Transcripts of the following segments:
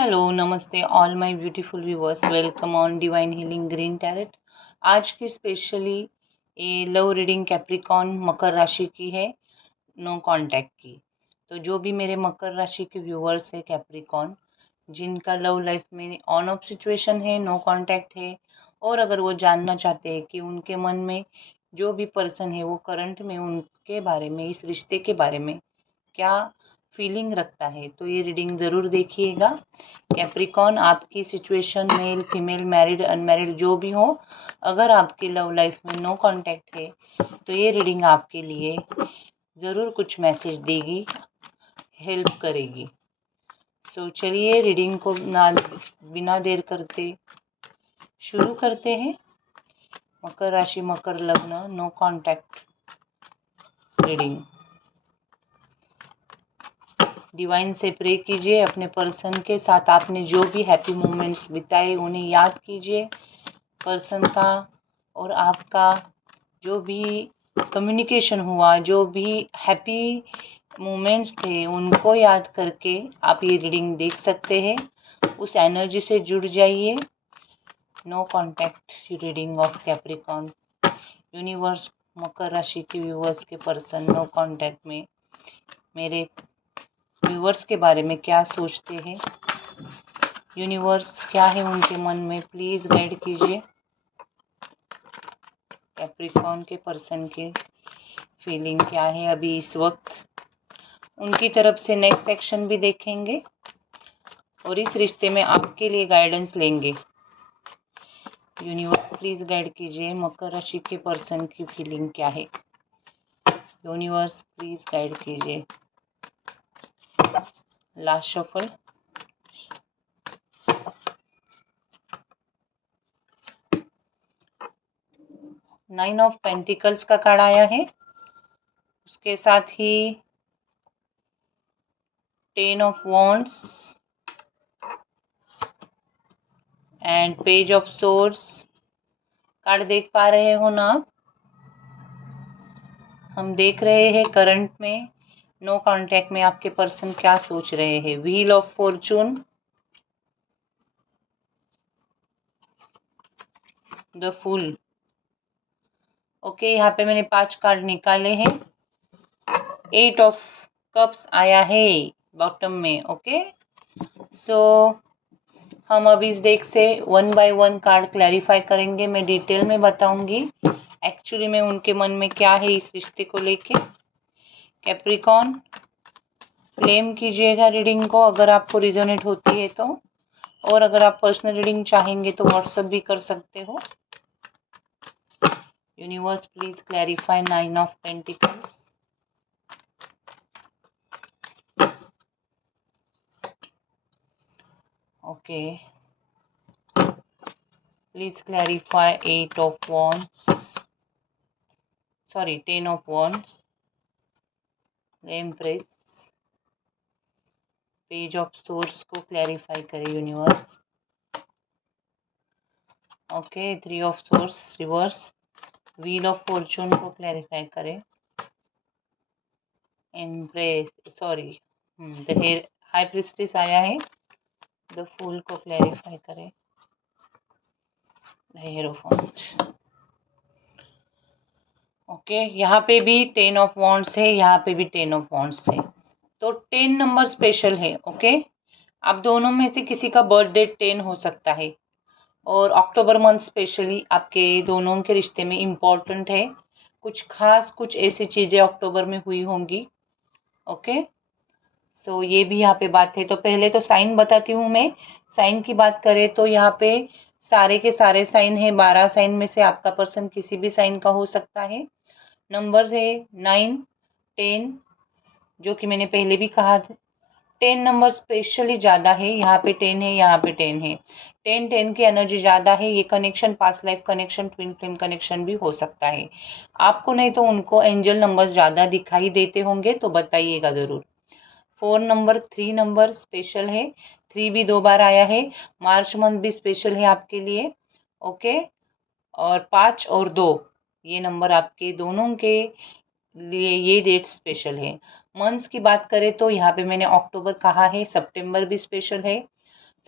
Hello नमस्ते all my beautiful viewers, welcome on divine healing green tarot. आज की specially ये लव रीडिंग कैप्रिकॉन मकर राशि की है, नो कांटेक्ट की। तो जो भी मेरे मकर राशि के व्यूवर्स है कैप्रिकॉन, जिनका लव लाइफ में ऑन ऑफ सिचुएशन है, नो कांटेक्ट है, और अगर वो जानना चाहते हैं कि उनके मन में जो भी पर्सन है वो करंट में उनके बारे में, इस रिश्ते के बारे में क्या फीलिंग रखता है, तो ये रीडिंग ज़रूर देखिएगा। कैप्रिकॉन, आपकी situation male female married unmarried जो भी हो, अगर आपकी लव लाइफ में नो कांटेक्ट है तो ये रीडिंग आपके लिए ज़रूर कुछ मैसेज देगी, हेल्प करेगी। सो चलिए रीडिंग को बिना देर करते शुरू करते हैं। मकर राशि मकर लग्न, नो कांटेक्ट रीडिंग। डिवाइन से प्रे कीजिए, अपने पर्सन के साथ आपने जो भी हैप्पी मोमेंट्स बिताए उन्हें याद कीजिए। पर्सन का और आपका जो भी कम्युनिकेशन हुआ, जो भी हैप्पी मोमेंट्स थे, उनको याद करके आप ये रीडिंग देख सकते हैं। उस एनर्जी से जुड़ जाइए। No contact reading of Capricorn. Universe, मकर राशि के व्यूवर्स के पर्सन नो कॉन्टैक्ट में मेरे व्यूवर्स के बारे में क्या सोचते हैं, यूनिवर्स क्या है उनके मन में, प्लीज गाइड कीजिए। कैप्रिकॉन के पर्सन की फीलिंग क्या है अभी इस वक्त, उनकी तरफ से नेक्स्ट एक्शन भी देखेंगे और इस रिश्ते में आपके लिए गाइडेंस लेंगे। यूनिवर्स प्लीज गाइड कीजिए, मकर राशि के पर्सन की फीलिंग क्या है। यूनिवर्स प्लीज गाइड कीजिए। Last shuffle. Nine of pentacles का कार्ड आया है, उसके साथ ही 10 of wands and page of swords card देख पा रहे हो ना आप। हम देख रहे हैं करंट में नो कांटेक्ट में आपके पर्सन क्या सोच रहे हैं। Wheel of fortune, the fool. Okay, यहाँ पे मैंने 5 कार्ड निकाले हैं। 8 ऑफ कप्स आया है बॉटम में। ओके, सो हम अब इस डेक से 1 बाय 1 कार्ड क्लैरिफाई करेंगे। मैं डिटेल में बताऊंगी एक्चुअली में उनके मन में क्या है इस रिश्ते को लेके। कैप्रिकॉन, क्लेम कीजिएगा रीडिंग को अगर आपको रिजोनेट होती है तो, और अगर आप पर्सनल रीडिंग चाहेंगे तो व्हाट्सएप भी कर सकते हो। Universe please clarify 9 of pentacles. Okay, please clarify 8 of wands, sorry 10 of wands, empress, page of source को क्लैरिफाई करे universe. Okay, 3 of source reverse, wheel of Fortune को क्लैरिफाई करे। Empress, sorry the high priestess आया है, the fool को clarify करे। The hierophant. Okay, यहाँ पे भी 10 ऑफ वॉन्ड्स है, यहाँ पे भी 10 ऑफ वॉन्ड्स है, तो 10 नंबर स्पेशल है। ओके, आप दोनों में से किसी का बर्थडे 10 हो सकता है, और अक्टूबर मंथ स्पेशली आपके दोनों के रिश्ते में इम्पोर्टेंट है। कुछ खास, कुछ ऐसी चीज़ें अक्टूबर में हुई होंगी। ओके, सो ये भी यहाँ पे बात है। तो पहले तो साइन बताती हूँ मैं। साइन की बात करें तो यहाँ पे सारे के सारे साइन है, 12 साइन में से आपका पर्सन किसी भी साइन का हो सकता है। नंबर है 9, 10, जो कि मैंने पहले भी कहा था। 10 नंबर स्पेशली ज़्यादा है, यहाँ पे 10 है, यहाँ पे 10 है। 10 की एनर्जी ज़्यादा है। ये connection past life connection, twin flame connection भी हो सकता है। आपको नहीं तो उनको एंजल नंबर ज़्यादा दिखाई देते होंगे तो बताइएगा ज़रूर। 4 नंबर, 3 नंबर स्पेशल है, 3 भी 2 बार आया है। मार्च मंथ भी स्पेशल है आपके लिए। ओके, और 5 और 2 ये नंबर आपके दोनों के लिए ये डेट स्पेशल है। मंथ्स की बात करें तो यहाँ पे मैंने अक्टूबर कहा है, सितंबर भी स्पेशल है,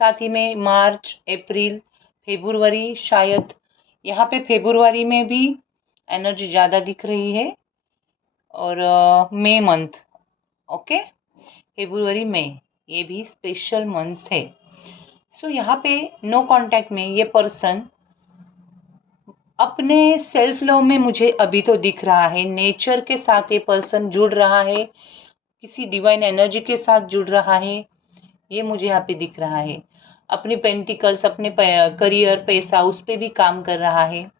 साथ ही में मार्च, अप्रैल, फरवरी, शायद यहाँ पे फरवरी में भी एनर्जी ज़्यादा दिख रही है, और मई मंथ, ओके, फरवरी मई ये भी स्पेशल मंथ्स है। सो यहाँ पे नो कांटेक्ट में ये पर्सन अपने सेल्फ लव में मुझे अभी तो दिख रहा है, नेचर के साथ ये पर्सन जुड़ रहा है, किसी डिवाइन एनर्जी के साथ जुड़ रहा है, ये मुझे यहाँ पे दिख रहा है। अपनी पेंटिकल्स, अपने करियर, पैसा, उस पर भी काम कर रहा है,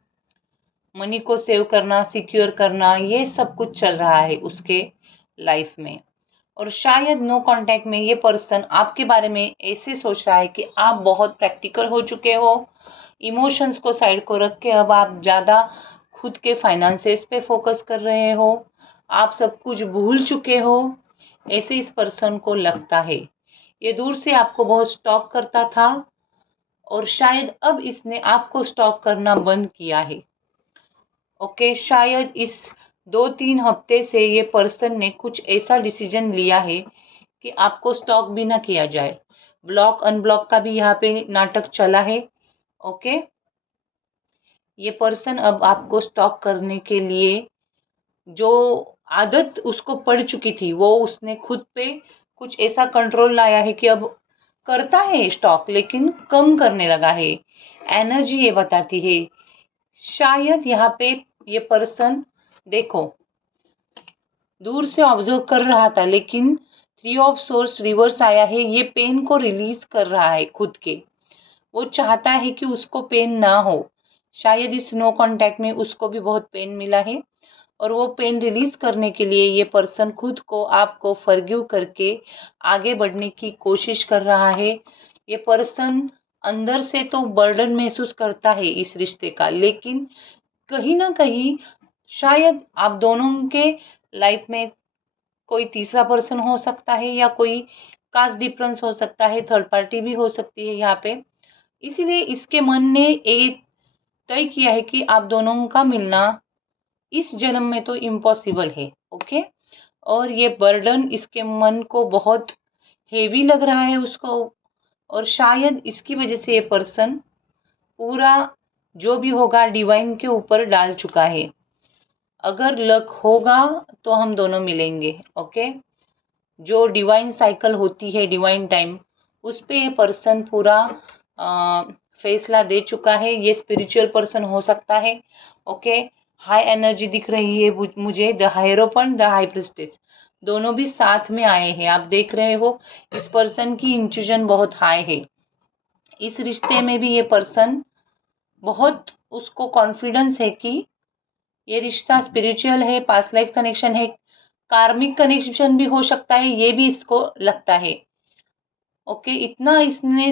मनी को सेव करना, सिक्योर करना, ये सब कुछ चल रहा है उसके लाइफ में। और शायद नो कांटेक्ट में ये पर्सन आपके बारे में ऐसे सोच रहा है कि आप बहुत प्रैक्टिकल हो चुके हो, इमोशंस को साइड को रख के अब आप ज़्यादा खुद के फाइनेंसेस पे फोकस कर रहे हो, आप सब कुछ भूल चुके हो, ऐसे इस पर्सन को लगता है। ये दूर से आपको बहुत स्टॉक करता था, और शायद अब इसने आपको स्टॉक करना बंद किया है। ओके, शायद इस 2-3 हफ्ते से ये पर्सन ने कुछ ऐसा डिसीजन लिया है कि आपको स्टॉक भी ना किया जाए। ब्लॉक अनब्लॉक का भी यहाँ पे नाटक चला है। ओके, ये पर्सन अब आपको स्टॉक करने के लिए जो आदत उसको पड़ चुकी थी, वो उसने खुद पे कुछ ऐसा कंट्रोल लाया है कि अब करता है स्टॉक, लेकिन कम करने लगा है। एनर्जी ये बताती है शायद यहाँ पे ये पर्सन, देखो, दूर से ऑब्जर्व कर रहा था, लेकिन 3 ऑफ सोर्स रिवर्स आया है, ये पेन को रिलीज कर रहा है खुद के। वो चाहता है कि उसको पेन ना हो। शायद इस नो कांटेक्ट में उसको भी बहुत पेन मिला है, और वो पेन रिलीज करने के लिए ये पर्सन खुद को, आपको फॉरगिव करके आगे बढ़ने की कोशिश कर रहा है। ये पर्सन अंदर से तो बर्डन महसूस करता है इस रिश्ते का, लेकिन कहीं ना कहीं शायद आप दोनों के लाइफ में कोई तीसरा पर्सन हो सकता है, या कोई कास्ट डिफरेंस हो सकता है, थर्ड पार्टी भी हो सकती है यहाँ पे। इसीलिए इसके मन ने एक तय किया है कि आप दोनों का मिलना इस जन्म में तो इम्पॉसिबल है। ओके, और ये बर्डन इसके मन को बहुत हेवी लग रहा है उसको, और शायद इसकी वजह से ये पर्सन पूरा जो भी होगा डिवाइन के ऊपर डाल चुका है। अगर लक होगा तो हम दोनों मिलेंगे। ओके, जो डिवाइन साइकिल होती है, डिवाइन टाइम, उस पे ये पर्सन पूरा फैसला दे चुका है। ये स्पिरिचुअल पर्सन हो सकता है। ओके, हाई एनर्जी दिख रही है मुझे, द हायरोपन, द हाई प्रिस्टेस, दोनों भी साथ में आए हैं। आप देख रहे हो इस पर्सन की इंट्यूजन बहुत हाई है। इस रिश्ते में भी ये पर्सन बहुत, उसको कॉन्फिडेंस है कि ये रिश्ता स्पिरिचुअल है, पास्ट लाइफ कनेक्शन है, कार्मिक कनेक्शन भी हो सकता है, ये भी इसको लगता है। ओके, इतना इसने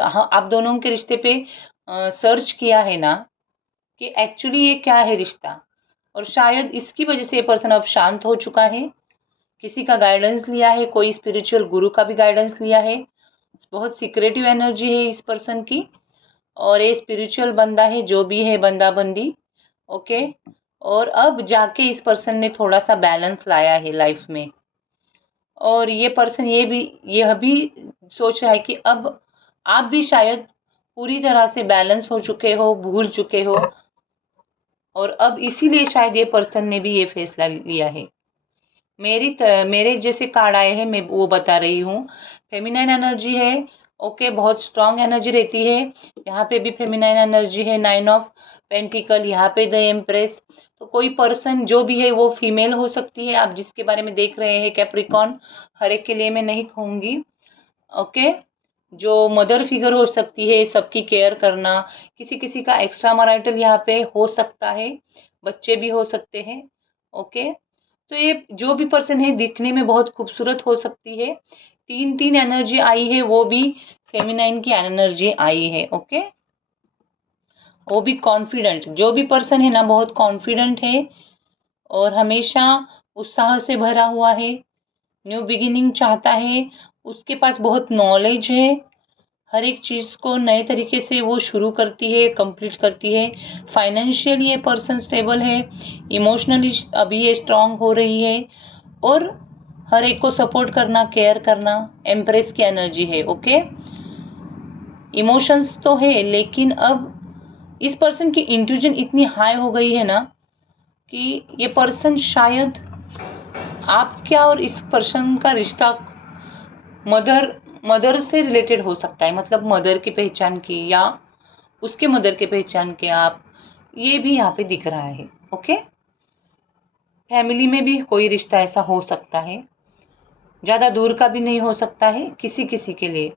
आप दोनों के रिश्ते पे सर्च किया है ना कि एक्चुअली ये क्या है रिश्ता, और शायद इसकी वजह से ये पर्सन अब शांत हो चुका है। किसी का गाइडेंस लिया है, कोई स्पिरिचुअल गुरु का भी गाइडेंस लिया है। बहुत सीक्रेटिव एनर्जी है इस पर्सन की, और ये स्पिरिचुअल बंदा है, जो भी है बंदा बंदी। ओके, और अब जाके इस पर्सन ने थोड़ा सा बैलेंस लाया है लाइफ में, और ये पर्सन यह भी सोच रहा है कि अब आप भी शायद पूरी तरह से बैलेंस हो चुके हो, भूल चुके हो, और अब इसीलिए शायद ये पर्सन ने भी ये फैसला लिया है। मेरे जैसे कार्ड आए हैं, मैं वो बता रही हूँ। फेमिनाइन एनर्जी है। ओके, बहुत स्ट्रांग एनर्जी रहती है। यहाँ पे भी फेमिनाइन एनर्जी है, 9 ऑफ पेंटिकल, यहाँ पे द एम्प्रेस। तो कोई पर्सन जो भी है वो फीमेल हो सकती है, आप जिसके बारे में देख रहे हैं कैप्रिकॉन, हर एक के लिए मैं नहीं कहूँगी। ओके, जो मदर फिगर हो सकती है, सबकी केयर करना, किसी किसी का एक्स्ट्रा मैरिटल यहाँ पे हो सकता है, बच्चे भी हो सकते हैं। ओके, तो ये जो भी पर्सन है दिखने में बहुत खूबसूरत हो सकती है। 3 एनर्जी आई है, वो भी फेमिनाइन की एनर्जी आई है। ओके, वो भी कॉन्फिडेंट, जो भी पर्सन है ना बहुत कॉन्फिडेंट है, और हमेशा उत्साह से भरा हुआ है, न्यू बिगिनिंग चाहता है, उसके पास बहुत नॉलेज है, हर एक चीज़ को नए तरीके से वो शुरू करती है, कंप्लीट करती है। फाइनेंशियली ये पर्सन स्टेबल है, इमोशनली अभी ये स्ट्रांग हो रही है, और हर एक को सपोर्ट करना, केयर करना, एम्प्रेस की एनर्जी है। ओके, इमोशंस तो है, लेकिन अब इस पर्सन की इंट्यूजन इतनी हाई हो गई है ना कि ये पर्सन शायद आपका और इस पर्सन का रिश्ता मदर से रिलेटेड हो सकता है, मतलब मदर की पहचान की या उसके मदर के पहचान के आप, ये भी यहाँ पे दिख रहा है। ओके, फैमिली में भी कोई रिश्ता ऐसा हो सकता है, ज़्यादा दूर का भी नहीं हो सकता है किसी किसी के लिए।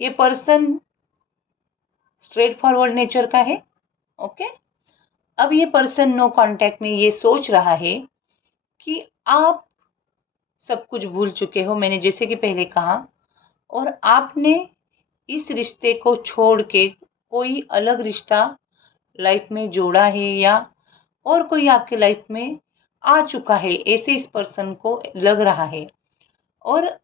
ये पर्सन स्ट्रेट फॉरवर्ड नेचर का है। ओके, अब ये पर्सन नो कांटेक्ट में ये सोच रहा है कि आप सब कुछ भूल चुके हो, मैंने जैसे कि पहले कहा, और आपने इस रिश्ते को छोड़ के कोई अलग रिश्ता लाइफ में जोड़ा है या और कोई आपके लाइफ में आ चुका है, ऐसे इस पर्सन को लग रहा है। और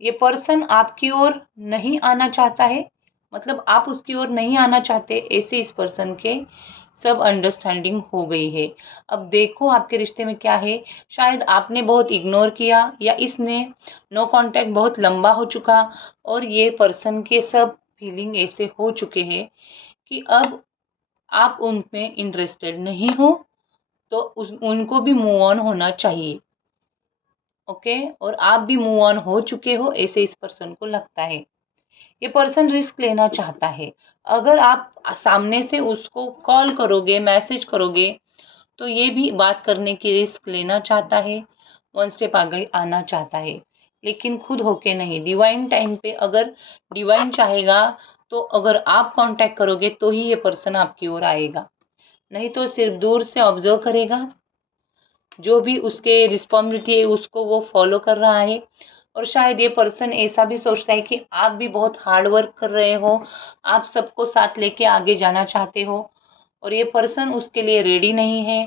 ये पर्सन आपकी ओर नहीं आना चाहता है, मतलब आप उसकी ओर नहीं आना चाहते, ऐसे इस पर्सन के सब अंडरस्टैंडिंग हो गई है। अब देखो आपके रिश्ते में क्या है, शायद आपने बहुत इग्नोर किया या इसने नो कांटेक्ट बहुत लंबा हो चुका, और ये पर्सन के सब फीलिंग ऐसे हो चुके हैं कि अब आप उनमें इंटरेस्टेड नहीं हो, तो उनको भी मूव ऑन होना चाहिए। ओके, और आप भी मूव ऑन हो चुके हो, ऐसे इस पर्सन को लगता है। ये पर्सन रिस्क लेना चाहता है। अगर आप सामने से उसको कॉल करोगे, मैसेज करोगे, तो ये भी बात करने की रिस्क लेना चाहता है, वन स्टेप आगे आना चाहता है, लेकिन खुद होके नहीं। डिवाइन टाइम पे अगर डिवाइन चाहेगा तो अगर आप कांटेक्ट करोगे तो ही ये पर्सन आपकी ओर आएगा, नहीं तो सिर्फ दूर से ऑब्जर्व करेगा, जो भी उसके रिस्पॉन्सिबिलिटी है उसको वो फॉलो कर रहा है। और शायद ये पर्सन ऐसा भी सोचता है कि आप भी बहुत हार्ड वर्क कर रहे हो, आप सबको साथ लेके आगे जाना चाहते हो, और ये पर्सन उसके लिए रेडी नहीं है।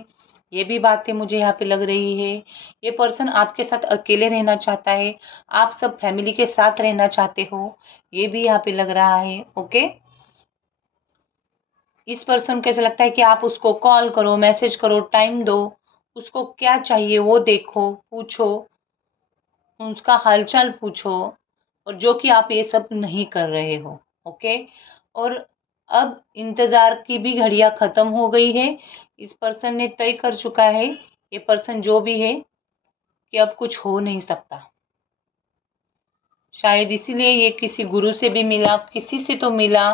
ये भी बातें मुझे यहाँ पे लग रही है। ये पर्सन आपके साथ अकेले रहना चाहता है, आप सब फैमिली के साथ रहना चाहते हो, ये भी यहाँ पे लग रहा है। ओके, इस पर्सन को ऐसा लगता है कि आप उसको कॉल करो, मैसेज करो, टाइम दो, उसको क्या चाहिए वो देखो, पूछो, उसका हालचाल पूछो, और जो कि आप ये सब नहीं कर रहे हो। ओके, और अब इंतजार की भी घड़ियां खत्म हो गई है। इस पर्सन ने तय कर चुका है, ये पर्सन जो भी है, कि अब कुछ हो नहीं सकता। शायद इसीलिए ये किसी गुरु से भी मिला, किसी से तो मिला,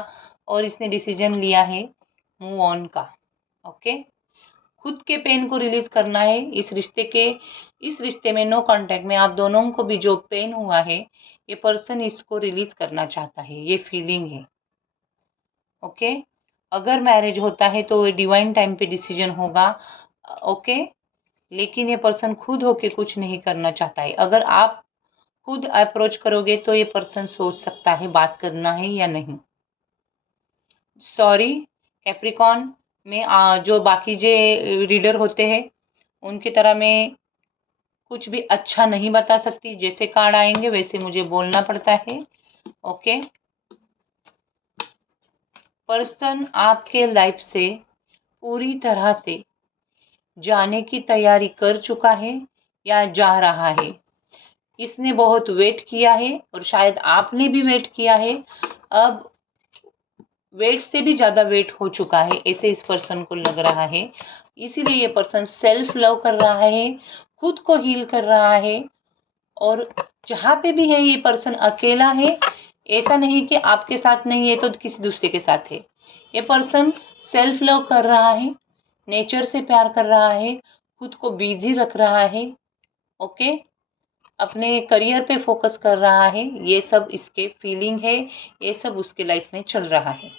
और इसने डिसीजन लिया है मूव ऑन का। ओके, खुद के पेन को रिलीज करना है। इस रिश्ते में नो कांटेक्ट में आप दोनों को भी जो पेन हुआ है, ये पर्सन इसको रिलीज करना चाहता है, ये फीलिंग है। ओके, अगर मैरिज होता है तो ये डिवाइन टाइम पे डिसीजन होगा। ओके, लेकिन ये पर्सन खुद होके कुछ नहीं करना चाहता है। अगर आप खुद अप्रोच करोगे तो ये पर्सन सोच सकता है बात करना है या नहीं। सॉरी, कैप्रिकॉन में जो बाकी जे रीडर होते हैं उनकी तरह मैं कुछ भी अच्छा नहीं बता सकती, जैसे कार्ड आएंगे वैसे मुझे बोलना पड़ता है। ओके, पर्सन आपके लाइफ से पूरी तरह से जाने की तैयारी कर चुका है या जा रहा है। इसने बहुत वेट किया है और शायद आपने भी वेट किया है। अब वेट से भी ज्यादा वेट हो चुका है, ऐसे इस पर्सन को लग रहा है। इसीलिए ये पर्सन सेल्फ लव कर रहा है, खुद को हील कर रहा है, और जहाँ पे भी है ये पर्सन अकेला है। ऐसा नहीं कि आपके साथ नहीं है तो किसी दूसरे के साथ है। ये पर्सन सेल्फ लव कर रहा है, नेचर से प्यार कर रहा है, खुद को बिजी रख रहा है। ओके, अपने करियर पे फोकस कर रहा है। ये सब इसके फीलिंग है, ये सब उसके लाइफ में चल रहा है।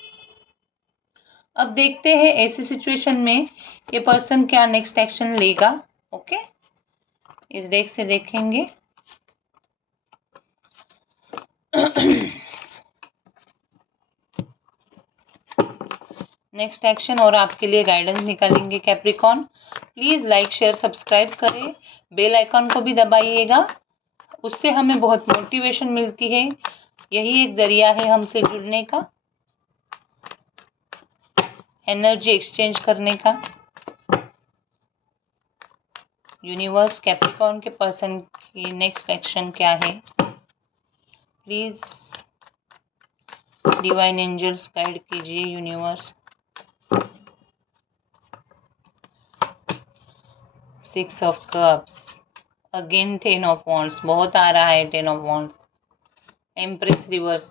अब देखते हैं ऐसी सिचुएशन में ये पर्सन क्या नेक्स्ट एक्शन लेगा। ओके, इस डेक से देखेंगे। नेक्स्ट एक्शन और आपके लिए गाइडेंस निकालेंगे Capricorn. Please like share subscribe करें, बेल आइकन को भी दबाइएगा, उससे हमें बहुत मोटिवेशन मिलती है। यही एक जरिया है हमसे जुड़ने का, एनर्जी एक्सचेंज करने का। यूनिवर्स, कैप्रिकॉन के पर्सन की नेक्स्ट एक्शन क्या है, प्लीज डिवाइन एंजल्स गाइड कीजिए universe. 6 of cups, again 10 of wands, बहुत आ रहा है 10 of wands. Empress reverse,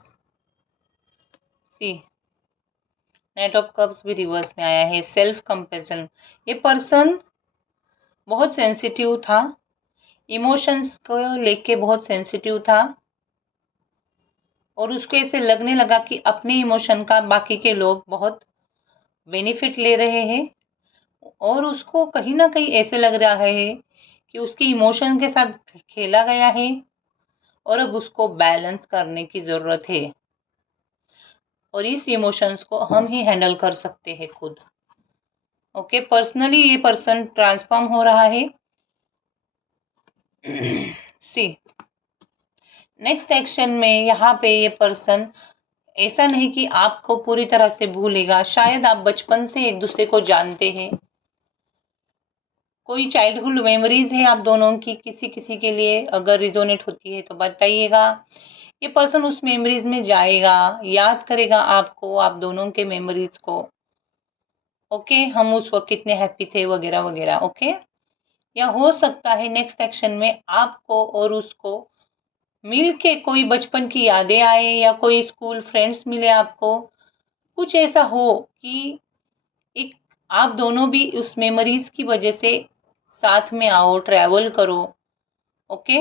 see knight of cups भी रिवर्स में आया है। सेल्फ कंपेशन, ये पर्सन बहुत सेंसिटिव था, इमोशंस को लेके बहुत सेंसिटिव था और उसको ऐसे लगने लगा कि अपने इमोशन का बाकी के लोग बहुत बेनिफिट ले रहे हैं और उसको कहीं ना कहीं ऐसे लग रहा है कि उसके इमोशन के साथ खेला गया है और अब उसको बैलेंस करने की ज़रूरत है और इस इमोशंस को हम ही हैंडल कर सकते हैं खुद। ओके, पर्सनली ये पर्सन ट्रांसफॉर्म हो रहा है। सी नेक्स्ट एक्शन में यहाँ पे ये पर्सन ऐसा नहीं कि आपको पूरी तरह से भूलेगा, शायद आप बचपन से एक दूसरे को जानते हैं, कोई चाइल्डहुड मेमोरीज है आप दोनों की किसी किसी के लिए, अगर रिजोनेट होती है तो बताइएगा। ये पर्सन उस मेमोरीज में जाएगा, याद करेगा आपको, आप दोनों के मेमोरीज को। ओके, हम उस वक्त कितने हैप्पी थे वगैरह वगैरह। ओके, या हो सकता है नेक्स्ट एक्शन में आपको और उसको मिल के कोई बचपन की यादें आए या कोई स्कूल फ्रेंड्स मिले आपको, कुछ ऐसा हो कि एक आप दोनों भी उस मेमोरीज की वजह से साथ में आओ, ट्रैवल करो। ओके,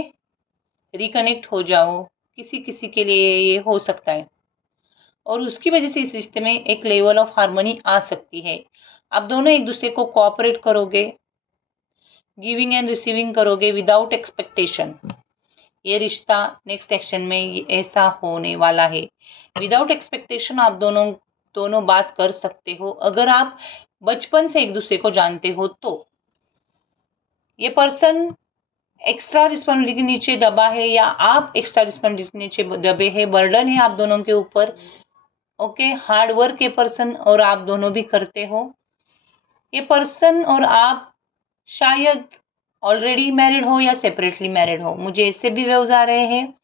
रिकनेक्ट हो जाओ, किसी किसी के लिए ये हो सकता है और उसकी वजह से इस रिश्ते में एक लेवल ऑफ हार्मनी आ सकती है। आप दोनों एक दूसरे को कोऑपरेट करोगे, गिविंग एंड रिसीविंग करोगे विदाउट एक्सपेक्टेशन। ये रिश्ता नेक्स्ट एक्शन में ऐसा होने वाला है। विदाउट एक्सपेक्टेशन आप दोनों बात कर सकते हो अगर आप बचपन से एक दूसरे को जानते हो तो। ये पर्सन एक्स्ट्रा रिस्पॉन्सिबिलिटी के नीचे दबा है या आप एक्स्ट्रा रिस्पॉन्सिबिलिटी के नीचे दबे है, बर्डन है आप दोनों के ऊपर। ओके, हार्ड वर्क ये पर्सन और आप दोनों भी करते हो। ये पर्सन और आप शायद ऑलरेडी मैरिड हो या सेपरेटली मैरिड हो, मुझे इससे भी व्यूज आ रहे हैं।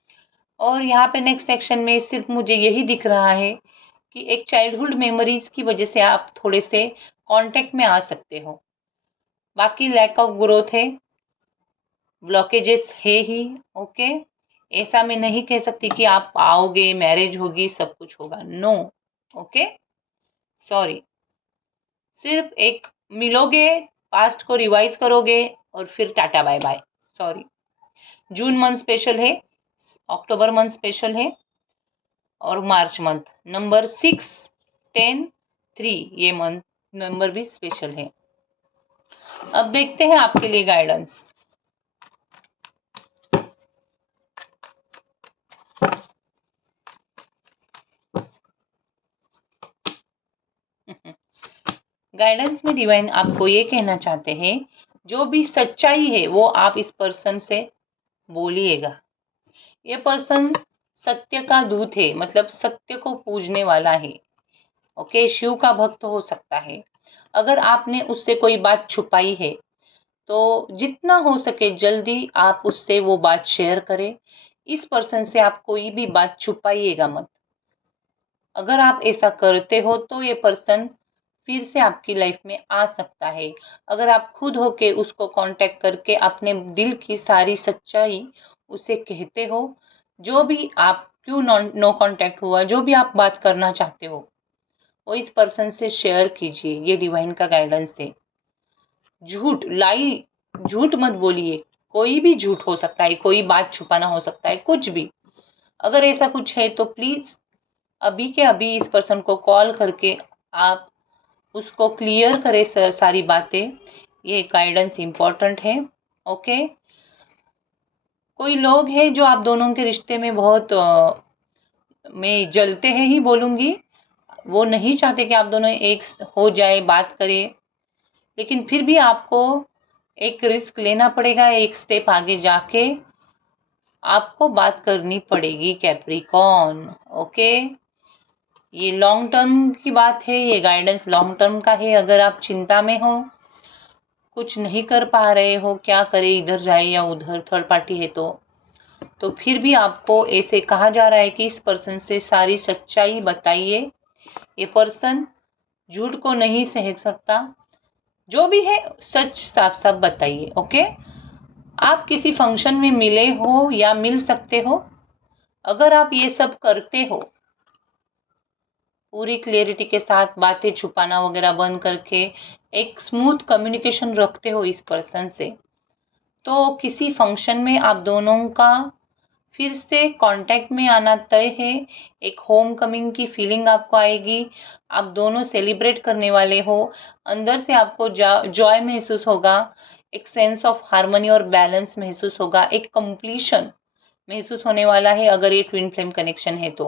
और यहाँ पे नेक्स्ट एक्शन में सिर्फ मुझे यही दिख रहा है कि एक चाइल्डहुड मेमोरीज की वजह से आप थोड़े से कांटेक्ट में आ सकते हो, बाकी लैक ऑफ ग्रोथ है, ब्लॉकेजेस है ही। ओके, ऐसा मैं नहीं कह सकती कि आप आओगे मैरिज होगी सब कुछ होगा, नो। ओके, सॉरी, सिर्फ एक मिलोगे, पास्ट को रिवाइज करोगे और फिर tata bye bye. Sorry, June month special है, अक्टूबर मंथ स्पेशल है और मार्च मंथ नंबर 6, 10, 3 ये मंथ नंबर भी स्पेशल है। अब देखते हैं आपके लिए गाइडेंस। गाइडेंस में डिवाइन आपको ये कहना चाहते हैं, जो भी सच्चाई है वो आप इस पर्सन से बोलिएगा। ये पर्सन सत्य का दूत है, मतलब सत्य को पूजने वाला है। ओके, शिव का भक्त हो सकता है। अगर आपने उससे कोई बात छुपाई है तो जितना हो सके जल्दी आप उससे वो बात शेयर करें। इस पर्सन से आप कोई भी बात छुपाइएगा मत। अगर आप ऐसा करते हो तो ये पर्सन फिर से आपकी लाइफ में आ सकता है। अगर आप खुद होके उसको कांटेक्ट करके अपने दिल की सारी सच्चाई उसे कहते हो, जो भी आप क्यों नो कांटेक्ट हुआ, जो भी आप बात करना चाहते हो वो इस पर्सन से शेयर कीजिए। ये डिवाइन का गाइडेंस है। झूठ मत बोलिए, कोई भी झूठ हो सकता है, कोई बात छुपाना हो सकता है, कुछ भी। अगर ऐसा कुछ है तो प्लीज अभी के अभी इस पर्सन को कॉल करके आप उसको क्लियर करें सारी बातें। ये गाइडेंस इम्पोर्टेंट है। ओके, कोई लोग हैं जो आप दोनों के रिश्ते में बहुत में जलते हैं ही बोलूँगी, वो नहीं चाहते कि आप दोनों एक हो जाए, बात करें, लेकिन फिर भी आपको एक रिस्क लेना पड़ेगा, एक स्टेप आगे जाके आपको बात करनी पड़ेगी कैप्रिकॉर्न। ओके, ये लॉन्ग टर्म की बात है, ये गाइडेंस लॉन्ग टर्म का है। अगर आप चिंता में हो, कुछ नहीं कर पा रहे हो, क्या करे, इधर जाए या उधर, थर्ड पार्टी है तो तो फिर भी आपको ऐसे कहा जा रहा है कि इस पर्सन से सारी सच्चाई बताइए। ये पर्सन झूठ को नहीं सह सकता, जो भी है सच साफ साफ बताइए। ओके, आप किसी फंक्शन में मिले हो या मिल सकते हो। अगर आप ये सब करते हो, पूरी क्लियरिटी के साथ बातें छुपाना वगैरह बंद करके एक स्मूथ कम्युनिकेशन रखते हो इस पर्सन से, तो किसी फंक्शन में आप दोनों का फिर से कांटेक्ट में आना तय है। एक होम कमिंग की फीलिंग आपको आएगी, आप दोनों सेलिब्रेट करने वाले हो, अंदर से आपको जॉय महसूस होगा, एक सेंस ऑफ हार्मनी और बैलेंस महसूस होगा, एक कंप्लीशन महसूस होने वाला है अगर ये ट्विन फ्लेम कनेक्शन है तो।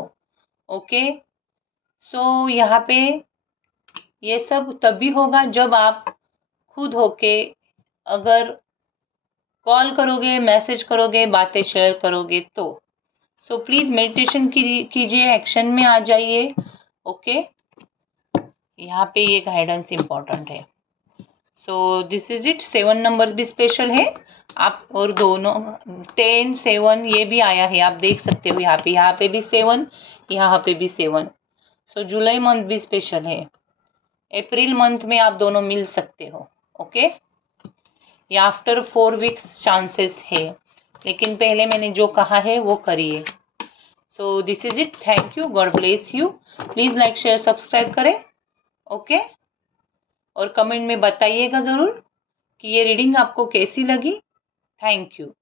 ओके, सो यहाँ पे ये सब तभी होगा जब आप खुद होके अगर कॉल करोगे, मैसेज करोगे, बातें शेयर करोगे तो। सो प्लीज मेडिटेशन कीजिए, एक्शन में आ जाइए। ओके, यहाँ पे ये गाइडेंस इंपॉर्टेंट है। So this is it. 7 number भी स्पेशल है आप, और दोनों 10 7 ये भी आया है, आप देख सकते हो यहाँ पे भी 7, यहाँ पे भी 7। सो जुलाई मंथ भी स्पेशल है, अप्रैल मंथ में आप दोनों मिल सकते हो। ओके, या आफ्टर 4 वीक्स चांसेस है, लेकिन पहले मैंने जो कहा है वो करिए। So this is it, thank you, God bless you. Please like share subscribe करें। ओके, और कमेंट में बताइएगा ज़रूर कि ये रीडिंग आपको कैसी लगी। Thank you.